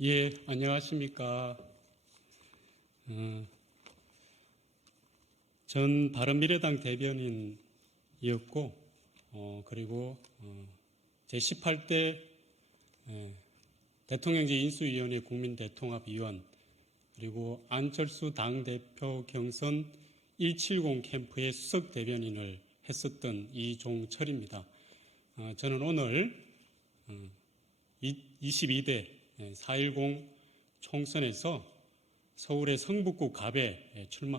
예, 안녕하십니까. 전 바른미래당 대변인이었고, 그리고 제18대 대통령제 인수위원회 국민대통합위원, 그리고 안철수 당대표 경선 170 캠프의 수석 대변인을 했었던 이종철입니다. 저는 오늘 22대 4.10 총선에서 서울의 성북구 갑에 출마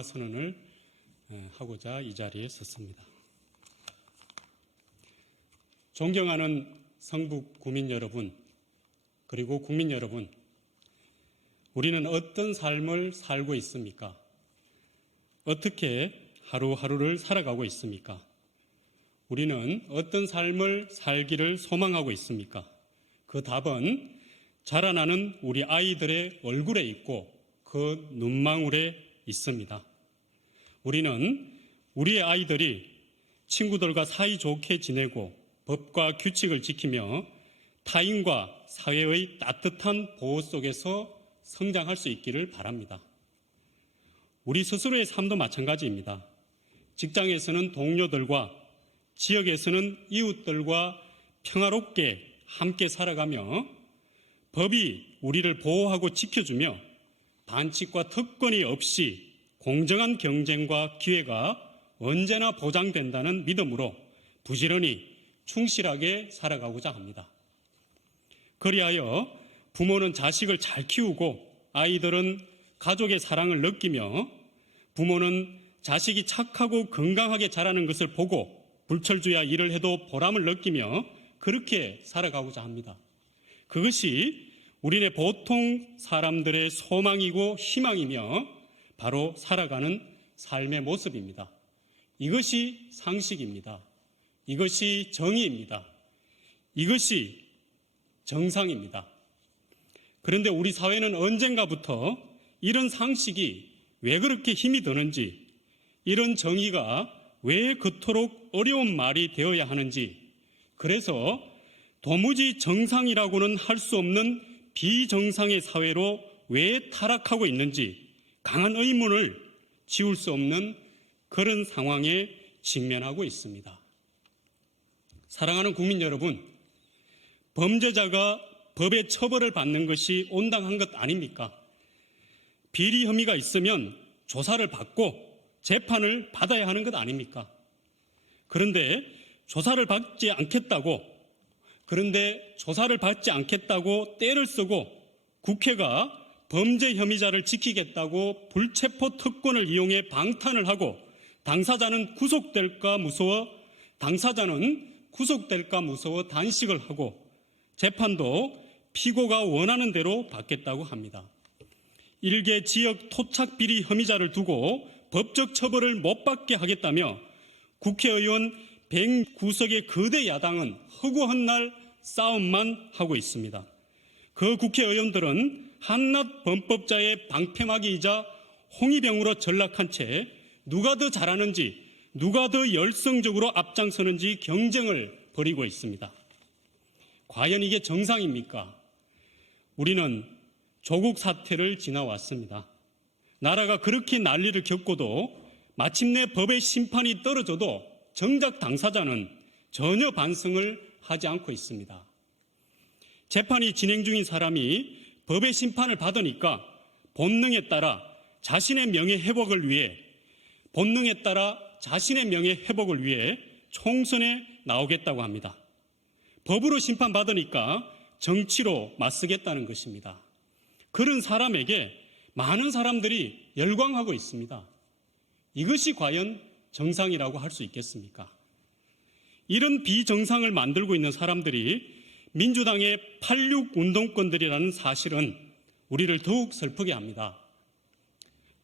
선언을 하고자 이 자리에 섰습니다. 존경하는 성북 구민 여러분, 그리고 국민 여러분, 우리는 어떤 삶을 살고 있습니까? 어떻게 하루하루를 살아가고 있습니까? 우리는 어떤 삶을 살기를 소망하고 있습니까? 그 답은 자라나는 우리 아이들의 얼굴에 있고 그 눈망울에 있습니다. 우리는 우리의 아이들이 친구들과 사이좋게 지내고 법과 규칙을 지키며 타인과 사회의 따뜻한 보호 속에서 성장할 수 있기를 바랍니다. 우리 스스로의 삶도 마찬가지입니다. 직장에서는 동료들과, 지역에서는 이웃들과 평화롭게 함께 살아가며 법이 우리를 보호하고 지켜주며 반칙과 특권이 없이 공정한 경쟁과 기회가 언제나 보장된다는 믿음으로 부지런히 충실하게 살아가고자 합니다. 그리하여 부모는 자식을 잘 키우고 아이들은 가족의 사랑을 느끼며 부모는 자식이 착하고 건강하게 자라는 것을 보고 불철주야 일을 해도 보람을 느끼며 그렇게 살아가고자 합니다. 그것이 우리네 보통 사람들의 소망이고 희망이며 바로 살아가는 삶의 모습입니다. 이것이 상식입니다. 이것이 정의입니다. 이것이 정상입니다. 그런데 우리 사회는 언젠가부터 이런 상식이 왜 그렇게 힘이 드는지, 이런 정의가 왜 그토록 어려운 말이 되어야 하는지, 그래서 도무지 정상이라고는 할 수 없는 비정상의 사회로 왜 타락하고 있는지 강한 의문을 지울 수 없는 그런 상황에 직면하고 있습니다. 사랑하는 국민 여러분, 범죄자가 법의 처벌을 받는 것이 온당한 것 아닙니까? 비리 혐의가 있으면 조사를 받고 재판을 받아야 하는 것 아닙니까? 그런데 조사를 받지 않겠다고 떼를 쓰고 국회가 범죄 혐의자를 지키겠다고 불체포 특권을 이용해 방탄을 하고 당사자는 구속될까 무서워 단식을 하고 재판도 피고가 원하는 대로 받겠다고 합니다. 일개 지역 토착 비리 혐의자를 두고 법적 처벌을 못 받게 하겠다며 국회의원 109석의 거대 야당은 허구한 날 싸움만 하고 있습니다. 그 국회의원들은 한낱 범법자의 방패막이이자 홍위병으로 전락한 채 누가 더 잘하는지, 누가 더 열성적으로 앞장서는지 경쟁을 벌이고 있습니다. 과연 이게 정상입니까? 우리는 조국 사태를 지나왔습니다. 나라가 그렇게 난리를 겪고도 마침내 법의 심판이 떨어져도 정작 당사자는 전혀 반성을 하지 않고 있습니다. 재판이 진행 중인 사람이 법의 심판을 받으니까 본능에 따라 자신의 명예 회복을 위해 총선에 나오겠다고 합니다. 법으로 심판받으니까 정치로 맞서겠다는 것입니다. 그런 사람에게 많은 사람들이 열광하고 있습니다. 이것이 과연 정상이라고 할 수 있겠습니까? 이런 비정상을 만들고 있는 사람들이 민주당의 86 운동권들이라는 사실은 우리를 더욱 슬프게 합니다.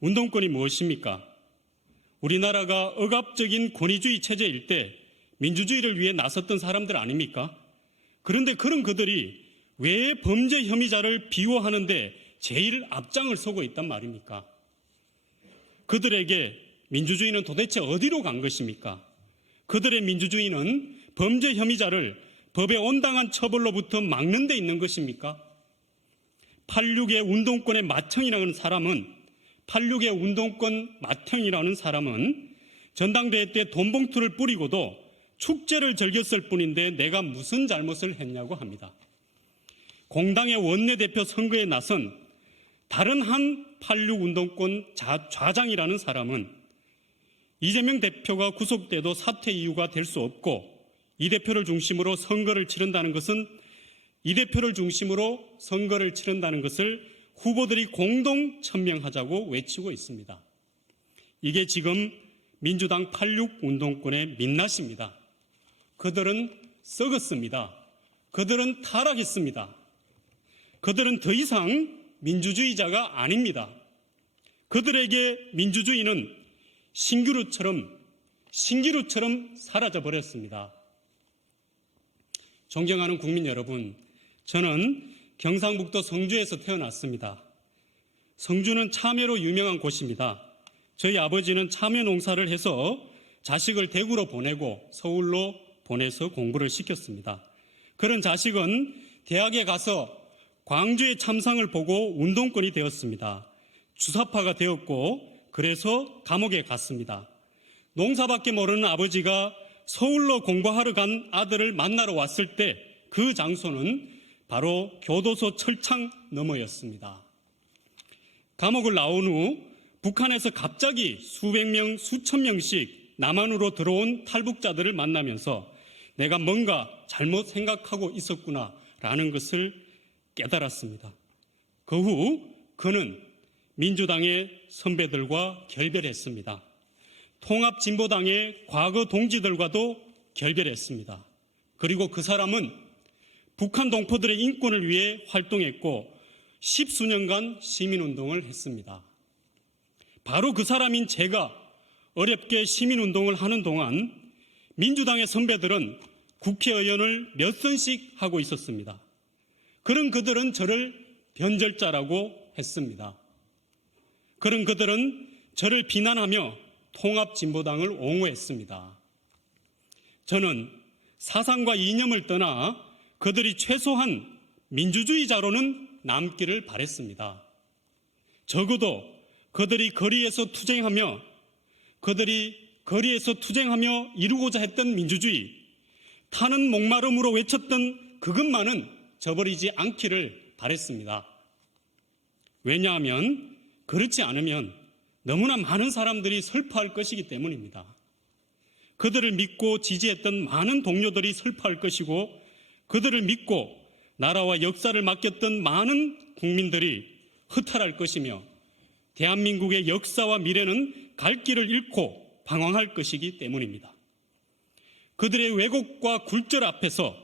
운동권이 무엇입니까? 우리나라가 억압적인 권위주의 체제일 때 민주주의를 위해 나섰던 사람들 아닙니까? 그런데 그런 그들이 왜 범죄 혐의자를 비호하는데 제일 앞장을 서고 있단 말입니까? 그들에게 민주주의는 도대체 어디로 간 것입니까? 그들의 민주주의는 범죄 혐의자를 법의 온당한 처벌로부터 막는 데 있는 것입니까? 86의 운동권의 맏형이라는 사람은 전당대회 때 돈봉투를 뿌리고도 축제를 즐겼을 뿐인데 내가 무슨 잘못을 했냐고 합니다. 공당의 원내대표 선거에 나선 다른 한 86 운동권 좌장이라는 사람은 이재명 대표가 구속돼도 사퇴 이유가 될 수 없고 이 대표를 중심으로 선거를 치른다는 것을 후보들이 공동 천명하자고 외치고 있습니다. 이게 지금 민주당 86 운동권의 민낯입니다. 그들은 썩었습니다. 그들은 타락했습니다. 그들은 더 이상 민주주의자가 아닙니다. 그들에게 민주주의는 신기루처럼 사라져버렸습니다. 존경하는 국민 여러분, 저는 경상북도 성주에서 태어났습니다. 성주는 참외로 유명한 곳입니다. 저희 아버지는 참외 농사를 해서 자식을 대구로 보내고 서울로 보내서 공부를 시켰습니다. 그런 자식은 대학에 가서 광주의 참상을 보고 운동권이 되었습니다. 주사파가 되었고 그래서 감옥에 갔습니다. 농사밖에 모르는 아버지가 서울로 공부하러 간 아들을 만나러 왔을 때 그 장소는 바로 교도소 철창 너머였습니다. 감옥을 나온 후 북한에서 갑자기 수백 명, 수천 명씩 남한으로 들어온 탈북자들을 만나면서 내가 뭔가 잘못 생각하고 있었구나라는 것을 깨달았습니다. 그 후 그는 민주당의 선배들과 결별했습니다. 통합진보당의 과거 동지들과도 결별했습니다. 그리고 그 사람은 북한 동포들의 인권을 위해 활동했고 10수년간 시민운동을 했습니다. 바로 그 사람인 제가 어렵게 시민운동을 하는 동안 민주당의 선배들은 국회의원을 몇 선씩 하고 있었습니다. 그런 그들은 저를 변절자라고 했습니다. 그런 그들은 저를 비난하며 통합진보당을 옹호했습니다. 저는 사상과 이념을 떠나 그들이 최소한 민주주의자로는 남기를 바랬습니다. 적어도 그들이 거리에서 투쟁하며 이루고자 했던 민주주의, 타는 목마름으로 외쳤던 그것만은 저버리지 않기를 바랬습니다. 왜냐하면 그렇지 않으면 너무나 많은 사람들이 슬퍼할 것이기 때문입니다. 그들을 믿고 지지했던 많은 동료들이 슬퍼할 것이고 그들을 믿고 나라와 역사를 맡겼던 많은 국민들이 허탈할 것이며 대한민국의 역사와 미래는 갈 길을 잃고 방황할 것이기 때문입니다. 그들의 왜곡과 굴절 앞에서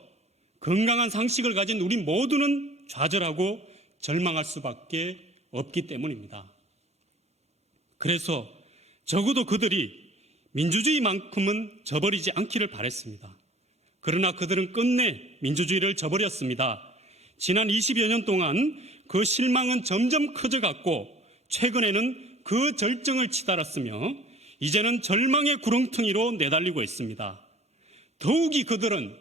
건강한 상식을 가진 우리 모두는 좌절하고 절망할 수밖에 없기 때문입니다. 그래서 적어도 그들이 민주주의만큼은 저버리지 않기를 바랬습니다. 그러나 그들은 끝내 민주주의를 저버렸습니다. 지난 20여 년 동안 그 실망은 점점 커져갔고 최근에는 그 절정을 치달았으며 이제는 절망의 구렁텅이로 내달리고 있습니다. 더욱이 그들은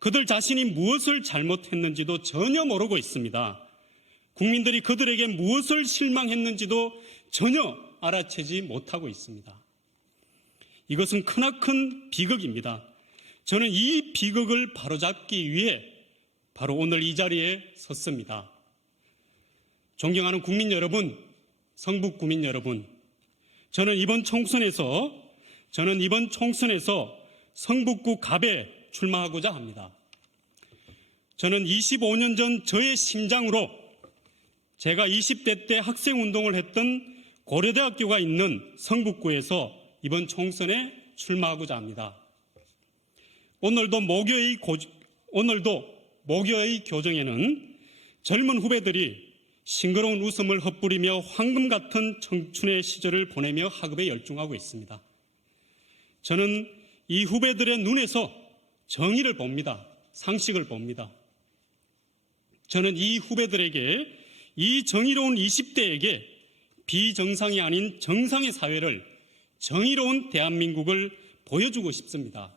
그들 자신이 무엇을 잘못했는지도 전혀 모르고 있습니다. 국민들이 그들에게 무엇을 실망했는지도 전혀 알아채지 못하고 있습니다. 이것은 크나큰 비극입니다. 저는 이 비극을 바로잡기 위해 바로 오늘 이 자리에 섰습니다. 존경하는 국민 여러분, 성북 구민 여러분, 저는 이번 총선에서 성북구 갑에 출마하고자 합니다. 저는 25년 전 저의 심장으로 제가 20대 때 학생운동을 했던 고려대학교가 있는 성북구에서 이번 총선에 출마하고자 합니다. 오늘도 모교의 교정에는 젊은 후배들이 싱그러운 웃음을 헛부리며 황금 같은 청춘의 시절을 보내며 학업에 열중하고 있습니다. 저는 이 후배들의 눈에서 정의를 봅니다. 상식을 봅니다. 저는 이 후배들에게, 이 정의로운 20대에게 비정상이 아닌 정상의 사회를, 정의로운 대한민국을 보여주고 싶습니다.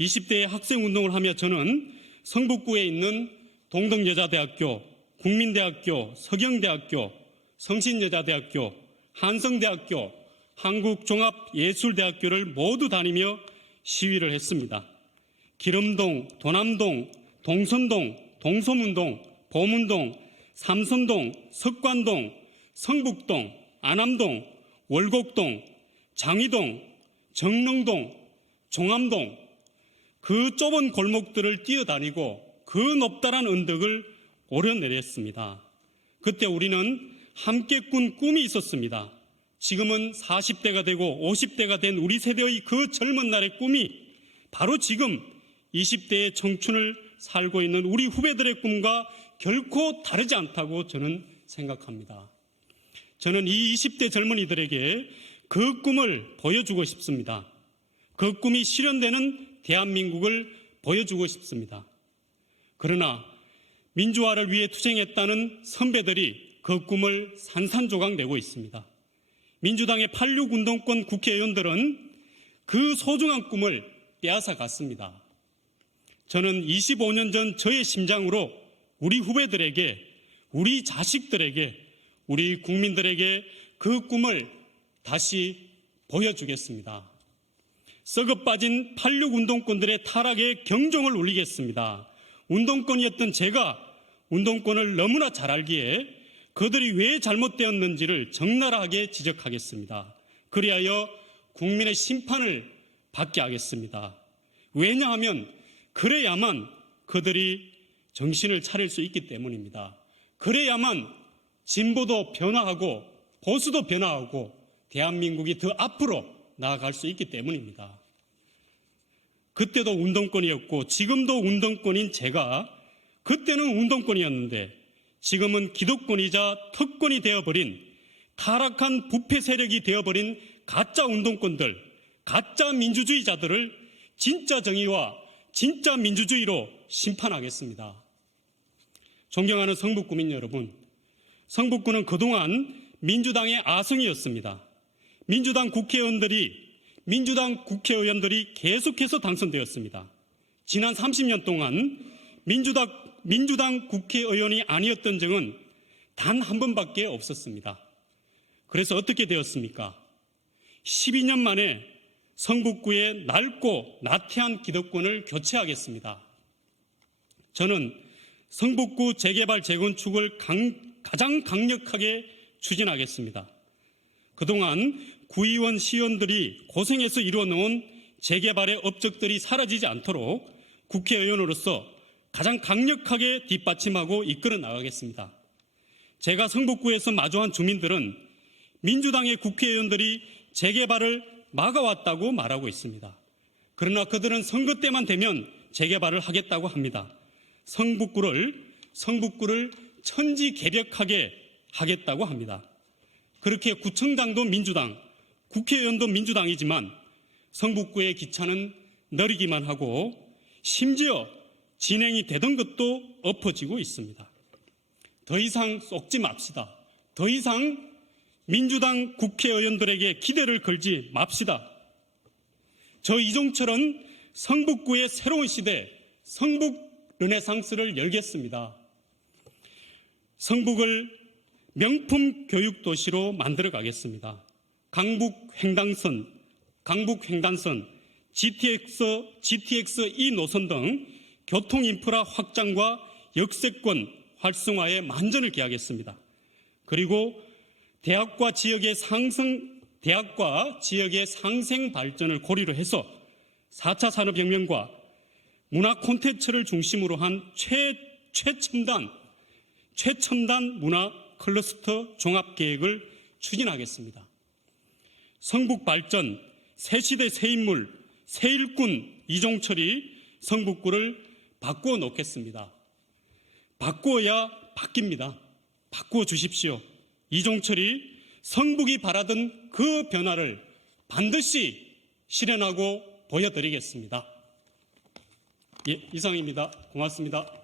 20대의 학생운동을 하며 저는 성북구에 있는 동덕여자대학교, 국민대학교, 서경대학교, 성신여자대학교, 한성대학교, 한국종합예술대학교를 모두 다니며 시위를 했습니다. 기름동, 도남동, 동선동, 동서문동, 보문동, 삼선동, 석관동, 성북동, 안암동, 월곡동, 장위동, 정릉동, 종암동, 그 좁은 골목들을 뛰어다니고 그 높다란 언덕을 오르내렸습니다. 그때 우리는 함께 꾼 꿈이 있었습니다. 지금은 40대가 되고 50대가 된 우리 세대의 그 젊은 날의 꿈이 바로 지금 20대의 청춘을 살고 있는 우리 후배들의 꿈과 결코 다르지 않다고 저는 생각합니다. 저는 이 20대 젊은이들에게 그 꿈을 보여주고 싶습니다. 그 꿈이 실현되는 대한민국을 보여주고 싶습니다. 그러나 민주화를 위해 투쟁했다는 선배들이 그 꿈을 산산조각 내고 있습니다. 민주당의 86운동권 국회의원들은 그 소중한 꿈을 빼앗아 갔습니다. 저는 25년 전 저의 심장으로 우리 후배들에게, 우리 자식들에게, 우리 국민들에게 그 꿈을 다시 보여주겠습니다. 썩어 빠진 86운동권들의 타락에 경종을 울리겠습니다. 운동권이었던 제가 운동권을 너무나 잘 알기에 그들이 왜 잘못되었는지를 적나라하게 지적하겠습니다. 그리하여 국민의 심판을 받게 하겠습니다. 왜냐하면 그래야만 그들이 정신을 차릴 수 있기 때문입니다. 그래야만 진보도 변화하고 보수도 변화하고 대한민국이 더 앞으로 나아갈 수 있기 때문입니다. 그때도 운동권이었고 지금도 운동권인 제가 그때는 운동권이었는데 지금은 기득권이자 특권이 되어버린 타락한 부패 세력이 되어버린 가짜 운동권들, 가짜 민주주의자들을 진짜 정의와 진짜 민주주의로 심판하겠습니다. 존경하는 성북구민 여러분, 성북구는 그동안 민주당의 아성이었습니다. 민주당 국회의원들이 계속해서 당선되었습니다. 지난 30년 동안 민주당 국회의원이 아니었던 적은 단 한 번밖에 없었습니다. 그래서 어떻게 되었습니까? 12년 만에 성북구의 낡고 나태한 기득권을 교체하겠습니다. 저는 성북구 재개발 재건축을 가장 강력하게 추진하겠습니다. 그동안 구의원, 시의원들이 고생해서 이루어놓은 재개발의 업적들이 사라지지 않도록 국회의원으로서 가장 강력하게 뒷받침하고 이끌어 나가겠습니다. 제가 성북구에서 마주한 주민들은 민주당의 국회의원들이 재개발을 막아왔다고 말하고 있습니다. 그러나 그들은 선거 때만 되면 재개발을 하겠다고 합니다. 성북구를 천지개벽하게 하겠다고 합니다. 그렇게 구청장도 민주당, 국회의원도 민주당이지만 성북구의 기차는 느리기만 하고 심지어 진행이 되던 것도 엎어지고 있습니다. 더 이상 속지 맙시다. 더 이상 민주당 국회의원들에게 기대를 걸지 맙시다. 저 이종철은 성북구의 새로운 시대, 성북 르네상스를 열겠습니다. 성북을 명품 교육도시로 만들어 가겠습니다. 강북 횡단선, GTX E 노선 등 교통인프라 확장과 역세권 활성화에 만전을 기하겠습니다. 그리고 대학과 지역의 상생 발전을 고리로 해서 4차 산업혁명과 문화 콘텐츠를 중심으로 한 최첨단 문화 클러스터 종합계획을 추진하겠습니다. 성북 발전, 새시대 새인물, 새일꾼 이종철이 성북구를 바꾸어 놓겠습니다. 바꾸어야 바뀝니다. 바꾸어 주십시오. 이종철이 성북이 바라던 그 변화를 반드시 실현하고 보여드리겠습니다. 예, 이상입니다. 고맙습니다.